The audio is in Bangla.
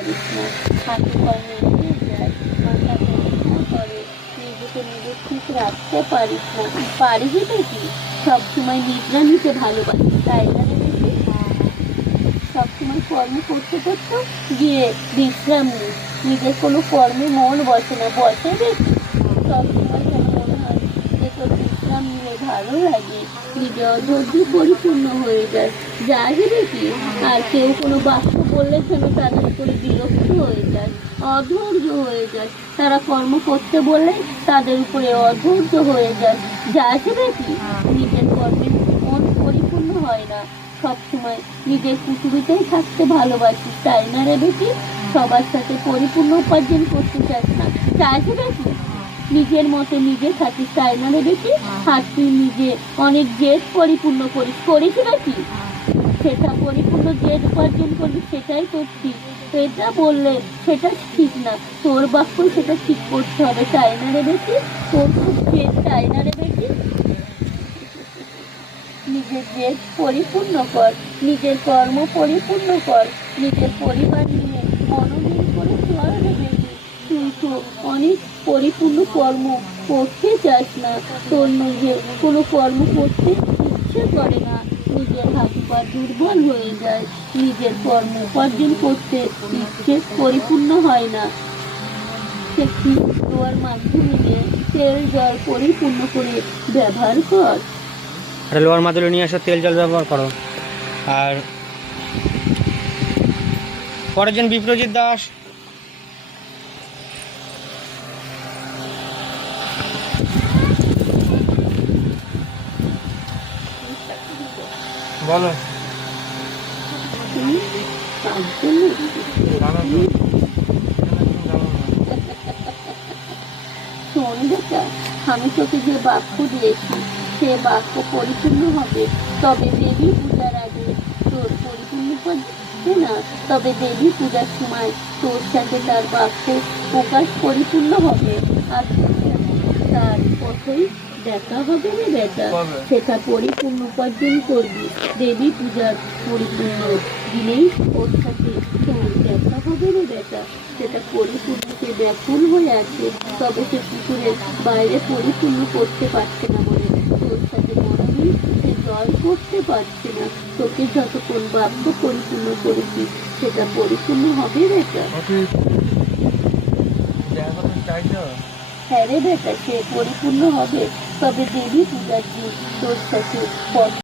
পারিস না, হাতে কর্মে এগিয়ে যায়, মাথাতে ব্যথা করে, নিজেকে নিজে ঠিক রাখতে পারিস না। পারবি নাকি? সবসময় নিদ্রা নিতে ভালোবাসিস, তাই না রে বেশি? সবসময় কর্ম করতে করতে গিয়ে বিশ্রাম নিস, নিজের কোনো কর্মে মন বসে না, বসে দেখি সবসময় যেন মনে হয় যে তোর বিশ্রাম নিলে ভালো লাগে, নিজে অধৈর্য পরিপূর্ণ হয়ে যায়, যাই দেখি। আর কেউ কোনো বাক্য বললে যেন তাদের উপরে বিরক্ত হয়ে যায়, অধৈর্য হয়ে যায়, তারা কর্ম করতে বললে তাদের উপরে অধৈর্য হয়ে যায়, যাই দেখি। নিজের কর্মে মন পরিপূর্ণ হয় না, সবসময় নিজের কুটুরিতেই থাকতে ভালোবাসিস, তাই না রে বেটি? সবার সাথে পরিপূর্ণ উপার্জন করতে চাস না, চাস বেটি? নিজের মতো নিজে থাকিস, তাই না রে বেটি? আর তুই নিজে অনেক জেদ পরিপূর্ণ করিস, করিস বেটি? সেটা পরিপূর্ণ জেদ উপার্জন করবি, সেটাই তোর ঠিক। এটা বললে সেটা ঠিক না, তোর বাক্য সেটা ঠিক করতে হবে, তাই না রে বেটি? তোর খুব জেদ, তাই না রে বেটি? নিজের জেদ পরিপূর্ণ কর, নিজের কর্ম পরিপূর্ণ কর, নিজের পরিবার নিয়ে মনোনীত করে চল রে বেটি। তুই তো অনেক পরিপূর্ণ কর্ম করতে চাস না, তোর নিজের কোনো কর্ম করতে ইচ্ছে করে না, নিজের হাত পা দুর্বল হয়ে যায়, নিজের কর্ম উপার্জন করতে ইচ্ছে পরিপূর্ণ হয় না। সে কি তোর মাধ্যমে নিয়ে তেল জল পরিপূর্ণ করে ব্যবহার কর। লোহার মাদুলি নিয়ে আসো, তেল জল ব্যবহার করো। আর পরের জন বিপ্রজিৎ দাস। বলো। শোন বেটা, আমি তোকে যে বাক্য দিয়েছি সে বাক্য পরিপূর্ণ হবে, তবে দেবী পূজার আগে তোর পরিপূর্ণ হচ্ছে না, তবে দেবী পূজার সময় তোর সাথে তার বাক্য প্রকাশ পরিপূর্ণ হবে, আর তার পথেই দেখা হবে রে বেটা। সেটা পরিপূর্ণ উপার্জন করবি, দেবী পূজার পরিপূর্ণ দিনেই ওর সাথে তোর দেখা হবে রে বেটা। সেটা পরিপূর্ণ, সে ব্যাকুল হয়ে আছে, তবে সে পুকুরের বাইরে পরিপূর্ণ করতে পারছে না বলে তোর সাথে মনোমিল সে জল করতে পারছে না। তোকে যতক্ষণ বাক্য পরিপূর্ণ করেছি সেটা পরিপূর্ণ হবে বেটা। হ্যাঁ রে বেটা, সে পরিপূর্ণ হবে, তবে দেবী পূজার দিন তোর সাথে